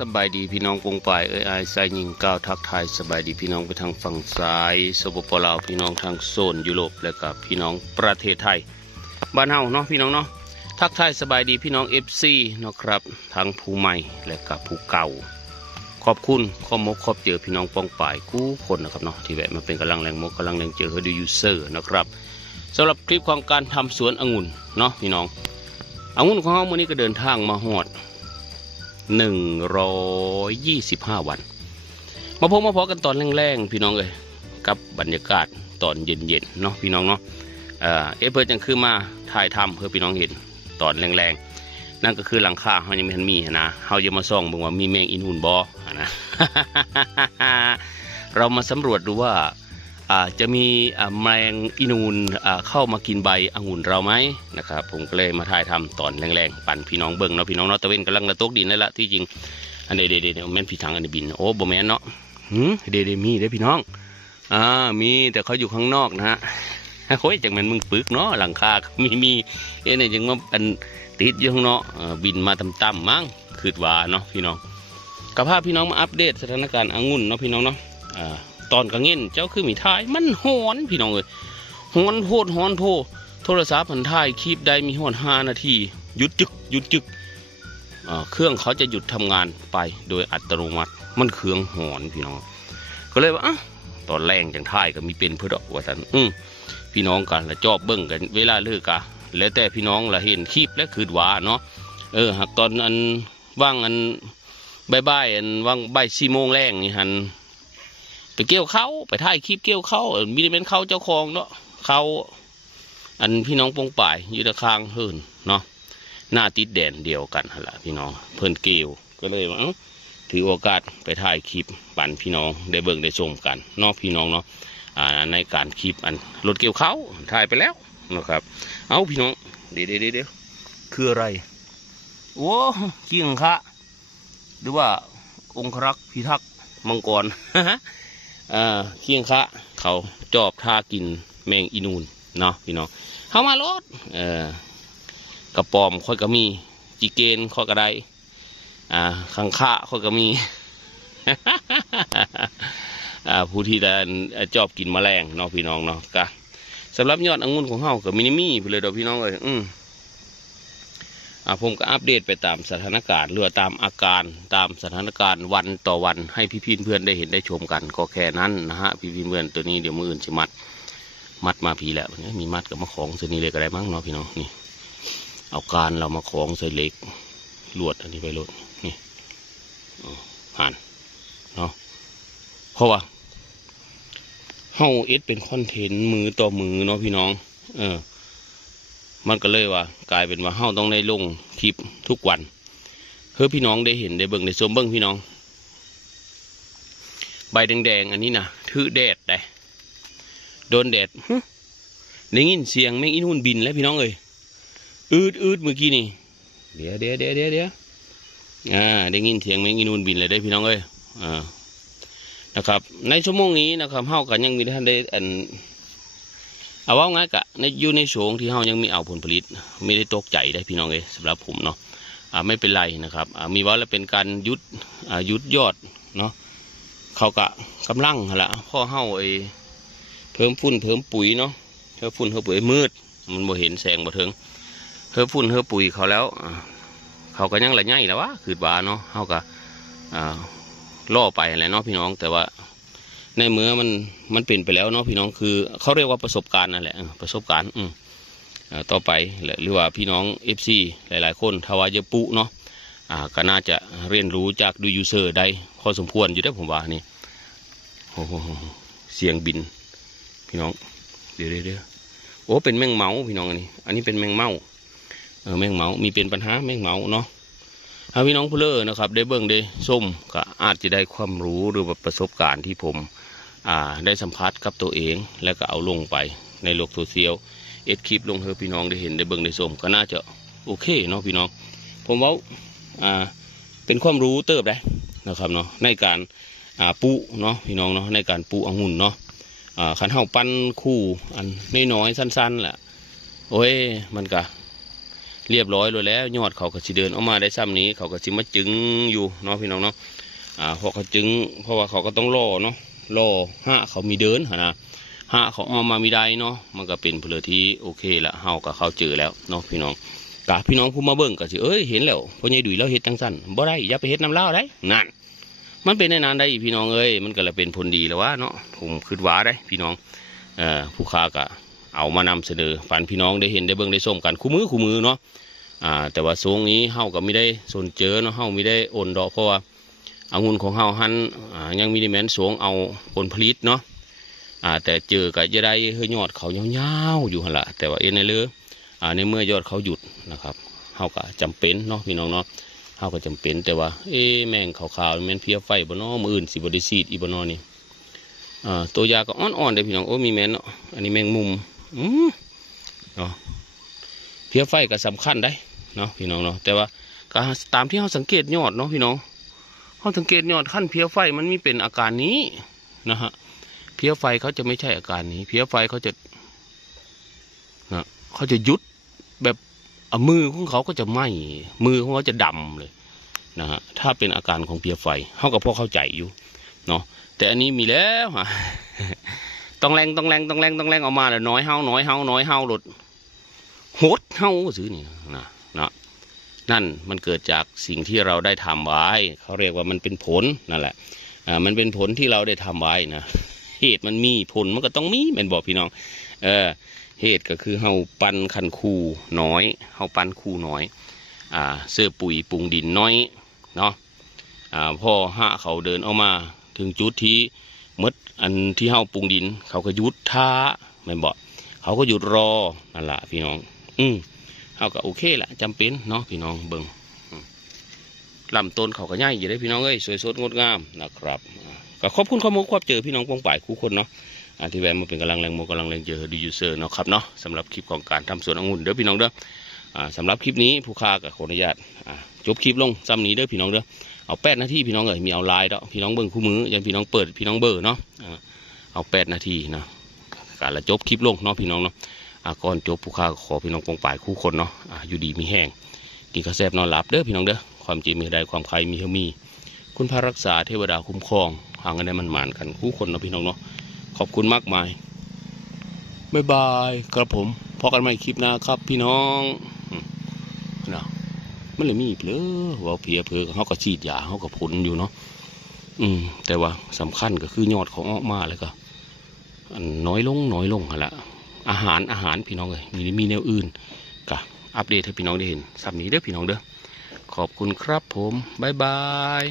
สบายดีพี่น้องกงปายเอ้ยอายสายยิงก้าวทักทายสบายดีพี่น้องไปทางฝั่งซ้ายสปปลาวพี่น้องทางโซนยุโรปและกับพี่น้องประเทศไทย บ้านเฮาเนาะพี่น้องเนาะทักทายสบายดีพี่น้อง FC เนาะครับทั้งผู้ใหม่และกับผู้เก่า ขอบคุณข้อมกขอบเจอพี่น้องปองป่ายกู้คนนะครับเนาะที่แวะมาเป็นกำลังแรงมกกำลังแรงเจอเฮดูยูเซอร์นะครับสำหรับคลิปของการทำสวนองุ่นเนาะพี่น้ององุ่นของเราเมื่อนี้ก็เดินทางมาหอด 125 วัน มาพบมาพอกันตอนแรงๆพี่น้องเลยกับบรรยากาศตอนเย็นๆเนาะพี่น้องเนาะเออเอเพิร์จังคือมาถ่ายทำเพื่อพี่น้องเห็นตอนแรงๆ นั่นก็คือหลังคาเขายังไม่ทันมีนะเขาจะมาส่องบิ่งว่ามีแมงอินูนบอนะเรามาสำรวจดูว่า จะมีแมลงอินูนเข้ามากินใบองุ่นเราไหมนะครับผมก็เลยมาถ่ายทำตอนแรงๆ ปั่นพี่น้องเบิ่งเนาะพี่น้องเนาะตะเวนกำลังระตกดินนั่นแหละที่จริงอันเดเดเดเดแม่นพี่ทางอันนี้บินโอ้บ่แม่นเนาะหืมเดเดมีเด้พี่น้องอ่ามีแต่เขาอยู่ข้างนอกนะฮะโอ้ยจังแม่นมึงปึกเนาะหลังคามีมีเอ้เนี่ยยังมาอันติดอยู่ข้างนอกบินมาต่ำๆมั้งคืดว่าเนาะพี่น้องกับภาพพี่น้องมาอัปเดตสถานการณ์องุ่นเนาะพี่น้องเนาะอ่า ตอนกลางเงินเจ้าคือมีทายมันหอนพี่น้องเอ้ยหอนโพดหอนโพโทรศัพท์ผันทายคลิปใดมีหอนห้านาทีหยุดจึกหยุดจึกเครื่องเขาจะหยุดทำงานไปโดยอัตโนมัติมันเครื่องหอนพี่น้อง ก็เลยว่าอะตอนแรงจังทายก็มีเป็นเพื่อดอกว่าสันอืพี่น้องกันและจอบเบิ้งกัน เวลาเลิกกะแล้วแต่พี่น้องละเห็นคลิปและคืดหวาเนาะเออหากตอนอันว่างอันบ่ายอันว่างบ่ายสี่โมงแรงนี่หัน เกี่ยวเขาไปถ่ายคลิปเกี่ยวเขาเออมีเป็นเขาเจ้าของเนาะเขาอันพี่น้องปงป่ายยืดคางเฮินเนาะหน้าติดแดนเดียวกันละพี่น้องเพิ่นเกี่ยวก็เลยว่าเอ้าถือโอกาสไปถ่ายคลิปปั่นพี่น้องได้เบิ่งได้ชมกันนาะพี่น้องเนาะอ่าในการคลิปอันรถเกี่ยวเขาถ่ายไปแล้วนะครับ เอาพี่น้องเดี๋ยวเดี๋ยวเดี๋ยวคืออะไร โอ้ขี้งคะหรือว่าองครักษ์พิทักษ์มังกร อ่าเคียงคะเขาจอบท่ากินแมงอีนูนเนาะพี่น้องเข้ามารถเออกระปอมค่อยก็มีจีเกนค่อยก็ได้อ่าขังคะค่อยก็มีอ่าผู้ที่ได้จอบกินแมลงเนาะพี่น้องเนาะกะสำหรับยอดองุ่นของเฮากับมินิมี่ไปเลยเดอพี่น้องเลยอืม ผมก็อัปเดตไปตามสถานการณ์หรือตามอาการตามสถานการณ์วันต่อวันให้พี่พี่เพื่อนได้เห็นได้ชมกันก็แค่นั้นนะฮะพี่พี่เพื่อนตัวนี้เดี๋ยวมืออื่นจะมัด มัดมาพีแล้วเนี่ยมีมัดกับมาของตัวนี้เลยก็ได้มั้งเนาะพี่น้องนี่ เอาการเรามาของใส่เหล็กลวดอันนี้ไปลวดนี่อ๋อหันเนาะเพราะว่าเฮาเอ็ดเป็นคอนเทนต์มือต่อมือเนาะพี่น้อง เออ มันก็เลยว่า กลายเป็นว่าเฮาต้องได้ลงคลิปทุกวันเพื่อพี่น้องได้เห็นได้เบิ่งได้ชมเบิ่งพี่น้อง ใบแดงๆอันนี้นะถือแดดได้โดนแดดได้ยินเสียงแมงอีนุ่นบินแล้วพี่น้องเอ้ยอืดอืดเมื่อกี้นี่เดี๋ยวเดี๋ยวเดี๋ยวเดี๋ยวเดี๋ยวอ่าได้ยินเสียงแมงอีนุ่นบินเลยได้พี่น้องเอ้ยอ่านะครับ ในชั่วโมงนี้นะครับเฮากันยังมีท่านได้อัน เอาว่าง่ายกะในอยู่ในโฉงที่เฮายังมีเอาผลผลิต ไม่ได้ตกใจได้พี่น้องเลยสำหรับผมเนาะอ่าไม่เป็นไรนะครับอ่ามีว่าแล้วเป็นการยุดอ่ายุดยอดเนาะเขากะกำลังละพ่อเฮาไอ้เพิ่มฝุ่นเพิ่มปุ๋ยเนาะเพิ่มฝุ่นเพิ่มปุ๋ยมืด มันบ่เห็นแสงบ่ถึงเพิ่มฝุ่นเพิ่มปุ๋ยเขาแล้วเขาก็ยังละใหญ่แล้ววะคือว่าเนาะเฮาก็อ่าล่อไปแหละเนาะพี่น้องแต่ว่า ในเมื่อมันมันเป็นไปแล้วเนาะพี่น้องคือเขาเรียกว่าประสบการณ์นั่นแหละประสบการณ์อืมต่อไปหรือว่าพี่น้องเอฟซีหลาย ๆ คนทวาเยปุเนาะอ่าก็น่าจะเรียนรู้จากดูยูเซอร์ได้พอสมควรอยู่ได้ผมว่านี่โอ้โหเสียงบิน พี่น้องเดี๋ยวเดี๋ยวโอ้เป็นแมงเมาพี่น้องอันนี้ อันนี้เป็นแมงเมาเออแมงเมามีเป็นปัญหาแมงเมาเนาะถ้าพี่น้องผู้เลอนะครับ ได้เบิ่งได้ส้มก็อาจจะได้ความรู้หรือว่าประสบการณ์ที่ผม ได้สัมผัสกับตัวเอง แล้วก็เอาลงไปในโลกโซเชียลเอ็ดคลิปลงให้พี่น้องได้เห็นได้เบิ่งได้ชมก็น่าจะโอเคเนาะพี่น้อง ผมว่าอ่าเป็นความรู้เติบได้นะครับเนาะในการอ่าปุเนาะพี่น้องเนาะในการปุองุ่นเนาะอ่าขันเฮาปั้นคู่อันน้อยๆสั้นๆแหละโอ้ยมันก็เรียบร้อยเลยแล้วยอดเขาก็สิเดินออกมาได้ซ้ำนี้เขาก็สิมาจึงอยู่เนาะพี่น้องเนาะอ่าเพราะเขาจึงเพราะว่าเขาก็ต้องรอเนาะ รอห้าเขามีเดินหนนะห้าเขาออกมามีได้เนาะมันก็เป็นเพลที่โอเคละเฮากับเขาเจอแล้วเนาะพี่น้องกะพี่น้องผู้มาเบิ่งก็สิเอ้ยเห็นแล้วพ่อใหญ่ดุยแล้วเฮ็ดจังซั่นบ่ได้อย่าไปเฮ็ดน้ำเล่าได้นั่นมันเป็นได้นานได้พี่น้องเอ้ยมันก็เลยเป็นผลดีแล้ววะเนาะผมคิดว่าได้พี่น้องเอ่อผู้ค้าก็เอามานำเสนอฝันพี่น้องได้เห็นได้เบิ่งได้ส้มกันคู่มือคู่มือเนาะอ่าแต่ว่าทรงนี้เฮาก็ไม่ได้สนเจอเนาะเฮาไม่ได้โอนดอกเพราะว่า อางุ่นของเฮาหันอ่ายังมีด้แม้นสวงเอาผลผลิตเนาะแต่เจอก็จะได้เฮ้ยยอดเขายาวๆอยู่หั่นละแต่ว่าเอ็นในเรือในเมื่อยอดเขาหยุดนะครับเฮาก็จำเป็นเนาะพี่น้องเนาะเฮาก็จำเป็นแต่ว่าเอ๊ะแม่งขาวๆแม่นเพลียไฟบ่เนาะมืออื่นสิบด้ซีดอีบนาะนี่ตัวยาก็อ่อนๆเด้พี่น้องโอ้มีแมนเนาะอันนี้แมงมุมอืมเนาะเพลียไฟก็สำคัญได้เนาะพี่น้องเนาะแต่ว่าก็ตามที่เฮาสังเกตยอดเนาะพี่น้อง เฮาสังเกตยอดขั้นเพลียไฟมันมีเป็นอาการนี้นะฮะเพลียไฟเขาจะไม่ใช่อาการนี้ เพลียไฟเขาจะนะเขาจะหยุดแบบมือของเขาก็จะไหม้มือของเขาจะดำเลยนะฮะถ้าเป็นอาการของเพลียไฟเขาก็พอเข้าใจอยู่เนาะแต่อันนี้มีแล้วฮะต้องแรงต้องแรงต้องแรงต้องแรงออกมาแล้วน้อยเฮาน้อยเฮาน้อยเฮาหลดโหดเฮาซื้อนี่นะ นั่นมันเกิดจากสิ่งที่เราได้ทำไว้เขาเรียกว่ามันเป็นผลนั่นแหละอ่ามันเป็นผลที่เราได้ทำไว้นะเหตุมันมีผลมันก็ต้องมีแม่นบอกพี่น้องเออเหตุก็คือเฮาปันคันคูน้อยเฮาปันคูน้อยอ่าเสื้อปุ๋ยปรุงดินน้อยเนาะอ่าพ่อห้าเขาเดินออกมาถึงจุดที่มดอันที่เฮาปรุงดิน เขาก็หยุดท่าแม่นบอกเขาก็หยุดรอนั่นแหละพี่น้อง อืม เขาก็โอเคละจำเป็นเนาะพี่น้องเบิ่งลำต้นเขาก็ง่ายอยู่ได้พี่น้องเอ้ยสวยสดงดงามนะครับก็ขอบคุณข้อมูลความเจอพี่น้องปองป่ายคู่คนเนาะอ่าที่แวะมาเป็นกำลังแรงโมกำลังแรงเจอดูยูเซอร์เนาะครับเนาะสำหรับคลิปของการทำสวนองุ่นเด้อพี่น้องเด้ออ่าสำหรับคลิปนี้ผู้ค้ากับขออนุญาตจบคลิปลงซ้ำนี้เด้อพี่น้องเด้อเอาแปดนาทีพี่น้องเอ๋ยมีเอาไลน์เด้อพี่น้องเบิ่งคู่มืออยังพี่น้องเปิดพี่น้องเบอร์เนาะเอาแปดนาทีเนาะการละจบคลิปลงเนาะพี่น้องเนาะ ก่อนจบผู้ค้าขอพี่น้องปองป่ายคู่คนเนาะอ่าอยู่ดีมีแห้งกินข้าวแซ่บนอนหลับเด้อพี่น้องเด้อความจริงมีใดความใครมีเฮามี คุณพระรักษาเทวดาคุ้มครองห่างกันได้มันหมานกันคู่คนเนาะพี่น้องเนาะขอบคุณมากมายบายบายครับผมพบกันใหม่คลิปหน้าครับพี่น้องนะมันเลยมีอีกเลยว่าเพียเพอเขาก็ฉีดยาเขาก็ผลอยู่เนาะอืม แต่ว่าสำคัญก็คือยอดของออกมาเลยก็น้อยลงน้อยลงหั่นละ อาหารอาหารพี่น้องเลยมีมีแนวอื่นกะอัปเดตให้พี่น้องได้เห็นสับนี้เด้อพี่น้องเด้อขอบคุณครับผมบ๊ายบาย